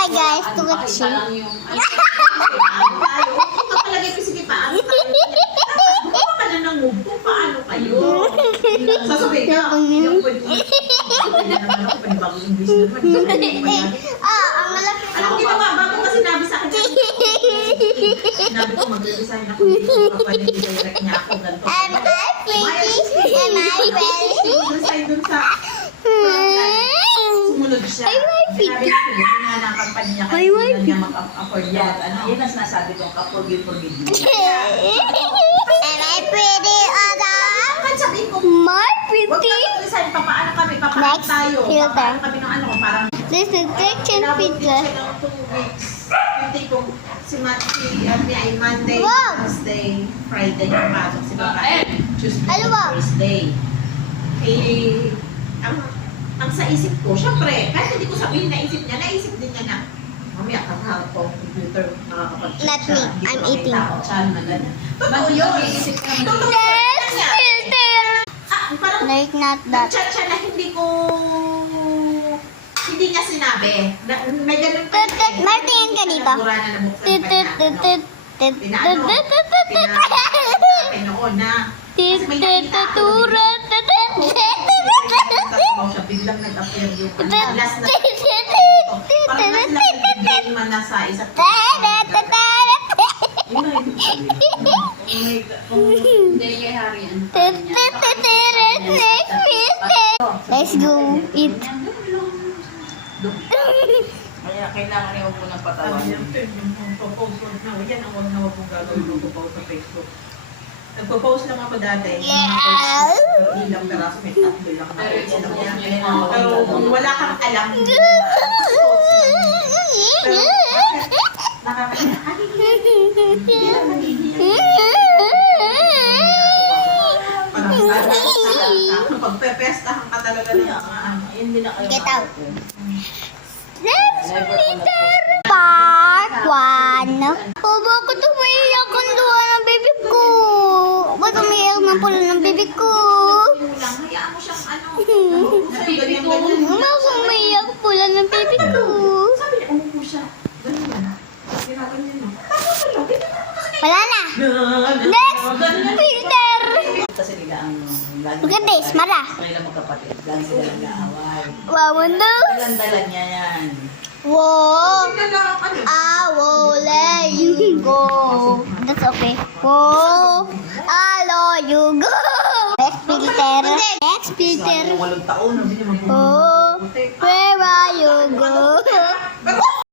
Hi guys, Tugatsi. Kapalagay ko sige paano ka na ng move kung paano kayo. Sasabihin ka, yung pwede naman ako, panibagong English naman. Ang malaki. Alam ko ginawa, bago pa sinabi sa akin. Sinabi ko mag-resign ako dito, kapag direct niya ako, ganito. Am I pretty? Am I pretty? Resign dun sa sumunod siya. Ay, my Sinabi ko, hinahanapan pa niya kasi Ay, my hindi niya mag-afford yan. Yan ang sinasabi ko, kapag-forgive mo. Am I pretty, Adam? Bakit sabihin ko, My huwag pretty. ka resign, papaano kami, papaano Next tayo, filter. papaano kami ng ano, parang This is kitchen inabot din pizza. siya ng 2 weeks. Hindi ko, si Abby ay Monday, Wow. Wednesday, Friday yung pasok, si babae, Tuesday, Ano ba? Thursday. Eh, ang sa isip ko, syempre, kahit hindi ko sabihin naisip din niya na, mamaya kakahal ko, computer, makakapag-check Not siya. me. Hindi ko I'm makita eating. ako, siya na ganyan. Totoo yun. Totoo yun. Yes, filter. Parang Like not that. nag-chat siya na hindi niya sinabi. May ganun pa. Martingin ka dito. Sigura na nabuksan pa niya. Noon na. Kasi may nakita ako. Tapos siya biglang nag-appear yung last na. Parang na sila nag-game man nasa isa. Hindi kay Harry yan. Let's go eat. Kaya kailangan niya huwag mo ng patawan. Yan ang wag kong gagawin ko post sa Facebook. Nagpo-post lang ako dati. Yeah. Pero ilang peraso, may 3 lang na post lang yan. Pero kung wala kang alam, pagpepestahan ka talaga ng mga ano. Hindi na kayo Get out. Let's Part 1. Oh, bakit umiiyak ang luha ng bibig ko? Ba't umiiyak ng pula ng bibig ko? Lang, hayaan mo siyang ano. Bakit umiiyak pula ng bibig ko? Sabi niya, umupo siya. Ganun yan. Ginaganyan mo. Tapos wala, Wala na. Next, Peter. Kasi nila ang lagi. Look at this, Mara. Kailan magkapatid. Lagi sila nag-aaway. Wow, no. Dalan niya yan. Whoa. ano. I will let you go. That's okay. Whoa. I let you go. Next, Peter. Next, Peter. Yung 8 taon, hindi naman Oh, where are you go?